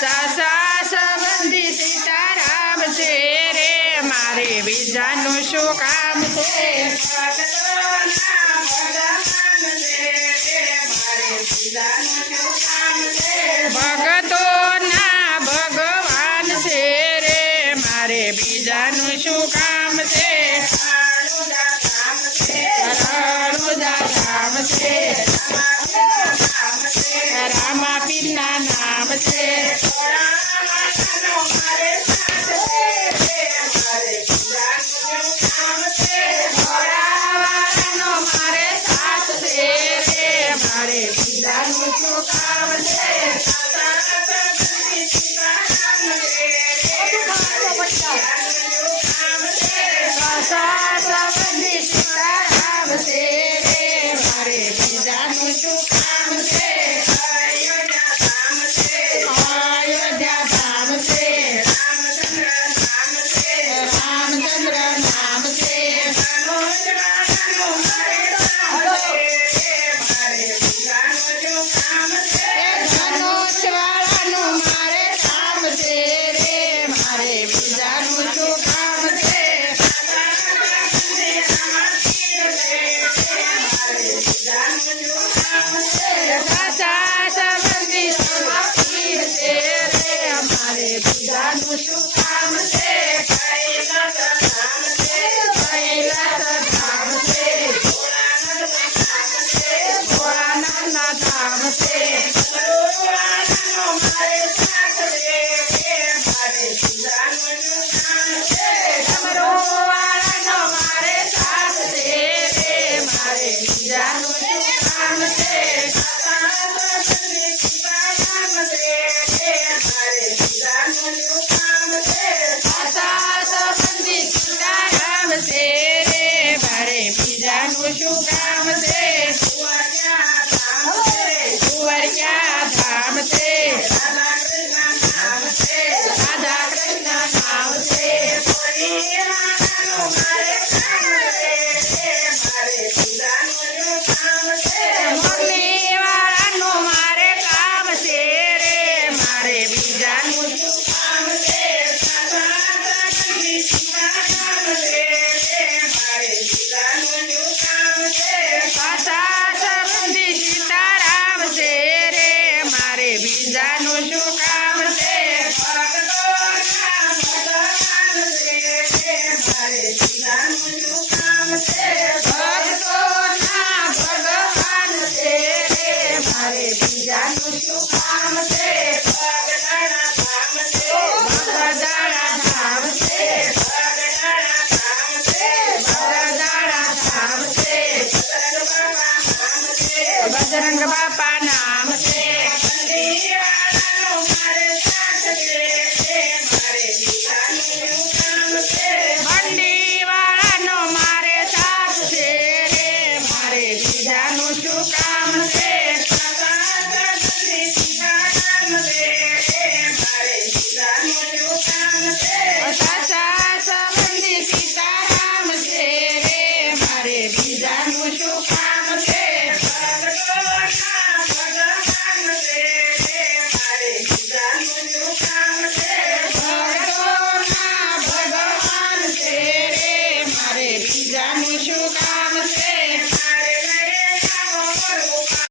સાસા સંબંધી સીતારામ રે મારે બીજાનું શું કામ છે? ભગતો ભગવાન છે રે મારે બીજાનું શું કામ છે. Yes. મારે બીજાનું શું કામ છે? પગડાણા કામ છે.